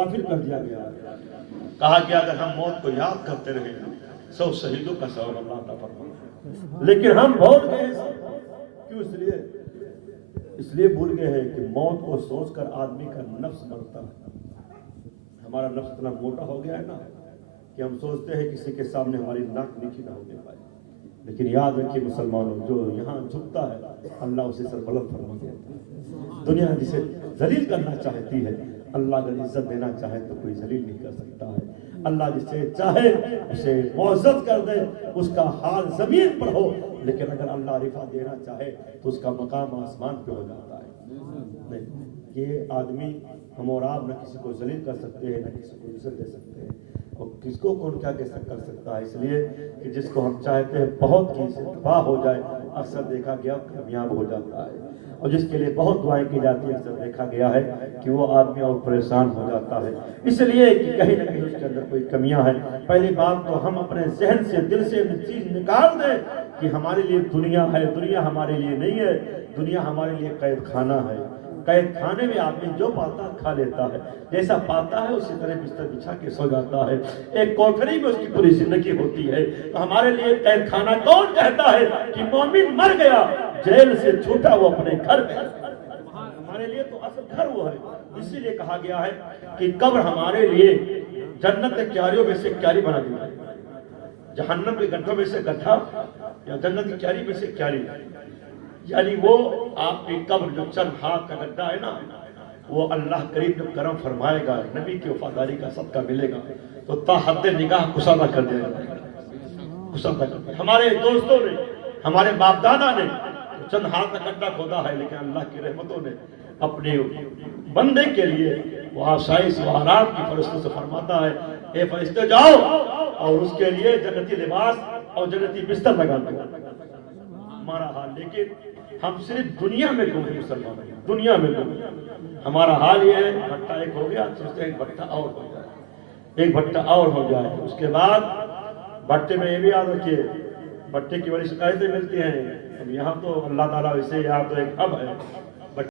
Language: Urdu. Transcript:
غافل کر دیا گیا ہے۔ کہا کہ اگر ہم موت کو یاد کرتے رہے 100 شہیدوں کا ثواب اللہ عطا فرمائے، لیکن ہم بھول گئے ہیں۔ کیوں؟ اس لیے بھول گئے ہیں کہ موت کو سوچ کر آدمی کا نفس مرتا ہے۔ ہمارا نفس اتنا موٹا ہو گیا ہے نا کہ ہم سوچتے ہیں کسی کے سامنے ہماری ناک نیچی نہ ہونے پائے، لیکن یاد رکھیے مسلمانوں، جو یہاں جھکتا ہے اللہ اسے سر بلند فرما دیتا ہے۔ دنیا جسے ذلیل کرنا چاہتی ہے، اللہ اگر عزت دینا چاہے تو کوئی ذلیل نہیں کر سکتا ہے۔ اللہ جسے چاہے اسے معزز کر دے، اس کا حال زمین پر ہو، لیکن اگر اللہ رفعت دینا چاہے تو اس کا مقام آسمان پہ ہو جاتا ہے۔ نہیں، یہ آدمی ہم اور آپ نہ کسی کو ذلیل کر سکتے ہیں، نہ کسی کو عزت دے سکتے ہیں، اور کس کو کون کیا کر سکتا ہے۔ اس لیے کہ جس کو ہم چاہتے ہیں بہت کی سے تباہ ہو جائے، اکثر دیکھا گیا کامیاب ہو جاتا ہے، اور جس کے لیے بہت دعائیں کی جاتی ہیں اکثر دیکھا گیا ہے کہ وہ آدمی اور پریشان ہو جاتا ہے۔ اس لیے کہ کہیں نہ کہیں اس کے اندر کوئی کمیاں ہیں۔ پہلی بات تو ہم اپنے ذہن سے، دل سے چیز نکال دیں کہ ہمارے لیے دنیا ہے، دنیا ہمارے لیے نہیں ہے، دنیا ہمارے لیے قید خانہ ہے۔ قید خانے میں آدمی جو پاتا کھا لیتا ہے، جیسا پاتا ہے اسی طرح بستر بچھا کے سو جاتا ہے۔ ایک کوٹھری میں اس کی پوری زندگی ہوتی ہے۔ تو ہمارے لیے قید خانہ کون کہتا ہے کہ مومن مر گیا جیل سے چھوٹا وہ اپنے گھر میں، ہمارے لیے تو اصل گھر وہ ہے۔ اسی لیے کہا گیا ہے کہ قبر ہمارے لیے جنت کے کیاریوں میں سے کیاری بنا دی ہے، جہنم کے گڈھوں میں سے گڈھا یا جنت کی کیاری میں سے کیاری، یعنی وہ آپ کی قبر جو چند ہاتھ کا گڈھا ہے نا، وہ اللہ کریم جب کرم فرمائے گا، نبی کی وفاداری کا صدقہ ملے گا تو تا حد نگاہ کشادہ کر دے گا، کشادہ کر دے گا۔ ہمارے دوستوں نے، ہمارے باپ دادا نے چند ہاتھ کا گڈھا کھودا ہے، لیکن اللہ کی رحمتوں نے اپنے بندے کے لیے وہ آسائش و آرام کی فرشتوں سے فرماتا ہے، اے فرشتے جاؤ اور اس کے لیے جنتی لباس اور جنتی بستر لگا دو۔ ہمارا حال، لیکن ہم صرف دنیا میں گم ہیں مسلمان، دنیا میں گم ہیں۔ ہمارا حال یہ ہے، بھٹا ایک ہو گیا، سوچتے ایک بھٹا اور ہو جائے، ایک بھٹا اور ہو جائے، اس کے بعد بھٹے میں یہ بھی یاد رکھیے بھٹے کی بڑی شکایتیں ملتی ہیں۔ اب یہاں تو اللہ تعالیٰ ویسے یہاں تو ایک ہب ہے،